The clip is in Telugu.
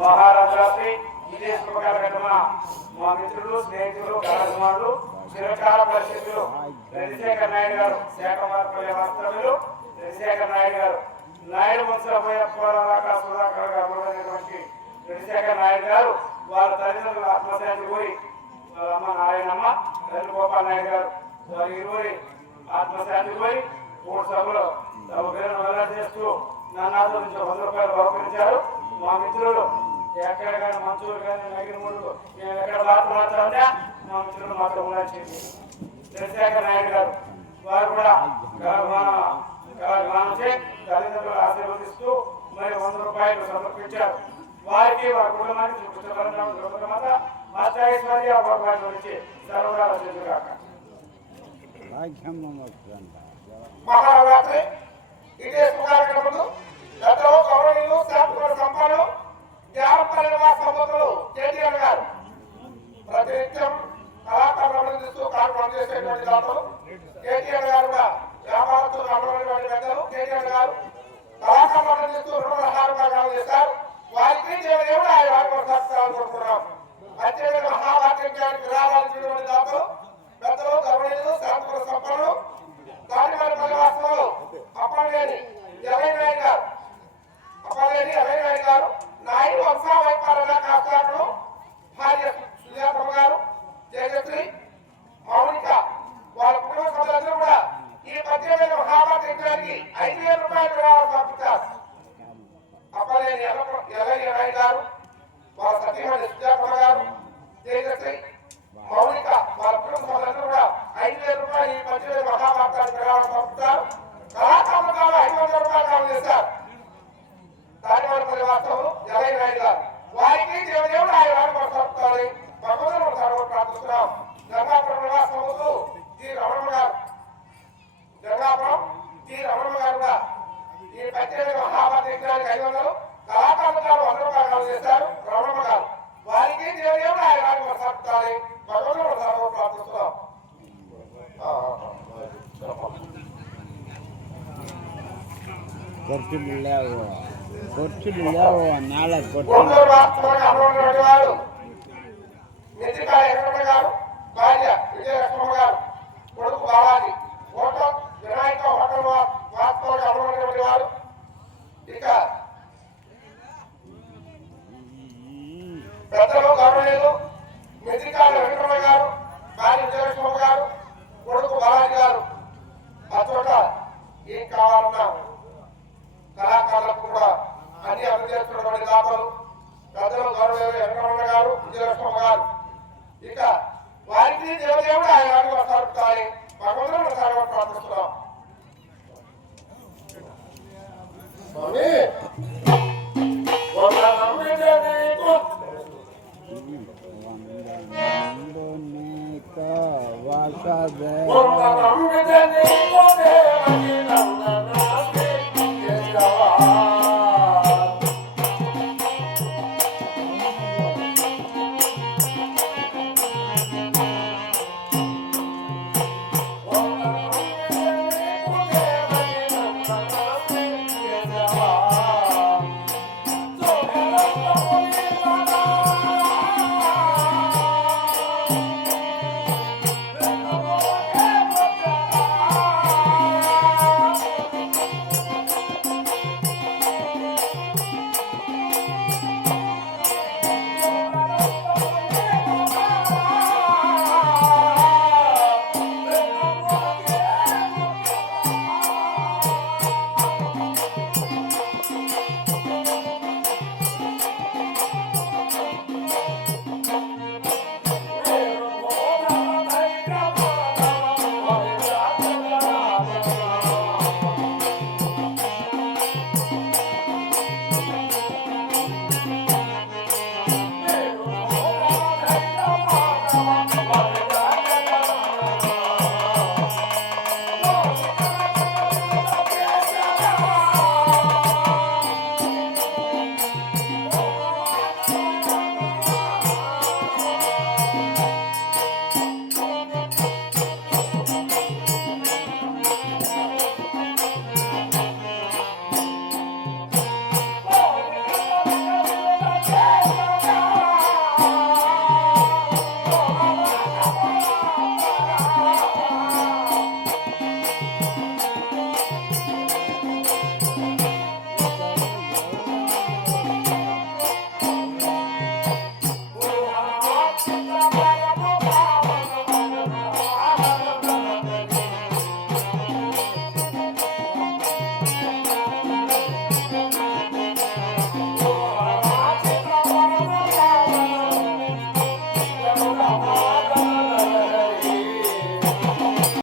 మహారాజాశ్రీ ఇదే శుభకార్యక్రమ మా మిత్రులు స్నేహితులు కళాకుమారులు చిరకాల పరిస్థితులు చంద్రశేఖర్ నాయుడు గారు శాఖ మార్పుల వాస్తవ్యులు చంద్రశేఖర్ నాయుడు గారు నాయుడు వంశపోయే పోరాక సుధాకర్ గారు చంద్రశేఖర్ నాయుడు గారు వాళ్ళ తల్లిదండ్రుల ఆత్మశాంతి కోరి వాళ్ళ అమ్మ నారాయణమ్మ తల్లి గోపాల్ నాయుడు గారు వారి ఇరువురి ఆత్మశాంతి కోరి 3 సభలో తమ పేరును వెల్లడి చేస్తూ నన్ను నుంచి 100 రూపాయలు బహుకరించారు. మా మిత్రులు ఎక్కడ కానీ మంచూరు కానీ నగిరిమూడు మేము ఎక్కడ మాట్లాడుతామన్నా మా మిత్రులు మాత్రం ఉండాల్సింది. చంద్రశేఖర్ నాయుడు గారు వారు కూడా తల్లిదండ్రులు ఆశీర్వదిస్తూ మరి 100 రూపాయలు సమర్పించారు. వారికి వారి కుటుంబానికి మాతాయేశ్వరి అవార్డు నుంచి సర్వకాల చెందుగాక. మహారాత్రి ఇదే కార్యక్రమంలో గతంలో గౌరవనీయులు శాంతిపుర సంపన్నులు జ్ఞానపల్లి సంపత్తులు కేటీఆర్ గారు ప్రతినిత్యం కళాకారులను అభినందిస్తూ కార్యక్రమం చేసేటువంటి దాతలు కేటీఆర్ గారు కూడా వ్యాపారస్తులు అటువంటి పెద్దలు కేటీఆర్ గారు కళాకారులను అభినందిస్తూ 2 రకాల కార్యక్రమాలు చేశారు. వారికి దేవుడు ఆయన వారి కోరుకున్నాం. అత్యంత మహావాక్యానికి విరాళించినటువంటి దాతలు పెద్దలు గౌరవనీయులు శాంతిపుర సంపన్నులు దానిపల్లి పరివాసంలో అప్పలేని అభయనాయుడు గారు నాయుడు వంశావైపాలన కాస్తాడు భార్య సుజాతమ్మ గారు జయశ్రీ మౌనిక వాళ్ళ కుటుంబ సభ్యులందరూ కూడా ఈ 18 మహాభారత యజ్ఞానికి 5,000 రూపాయలు విరాళం పంపించారు. అప్పలేని నాయుడు గారు వాళ్ళ సతీమణి సుజాతమ్మ గారు జయశ్రీ మౌనిక వాళ్ళ కుటుంబ సభ్యులందరూ కూడా 5,000 రూపాయలు ఈ 18 మహాభారతానికి విరాళం పంపుతారు. కళాకారులు 500 రూపాయలు కాలం చేశారు. దానివల్ల పరివాసంలో నాయుడు గారు వారికి దేవుడు ఆయన వాడుకోవాలి భగవంతుడు సర్వ ప్రార్థిస్తున్నాం. గంగాపురం నివాసములు జి రమణ గారు కూడా ఈ 18 మహాభారత యజ్ఞానికి 500 కళాకారులు 100 రూపాయలు కాలం చేశారు. రమణ గారు వారికి దేవుడు ఆయన వాడుకోవాలి భగవంతుడు సర్వ ప్రార్థిస్తున్నాం. ఖర్చులు లేవు నాళ్ళ భార్య విజయలక్ష్మమ్మ గారు కొడుకు బాలాజీ హోటల్ వినాయక హోటల్ వాస్తవానికి అనుకున్నటువంటి వారు. ఇక పెద్దలు గౌరవనీయులు మెజికాల వెంకటమ్మ గారు భార్య విజయలక్ష్మమ్మ గారు కొడుకు బాలాజీ గారు అతోట ఏం కావాలన్నా కళాకారులకు కూడా అన్ని అందజేస్తున్నటువంటి దాతలు పెద్దలు గౌరవ వెంకటరమణ గారు విజయలక్ష్మమ్మ గారు. ఇక వారికి దేవుడు ఆయన సరుకుతాయి భగవంతుడు సర్వ ప్రార్థిస్తున్నాం. వాస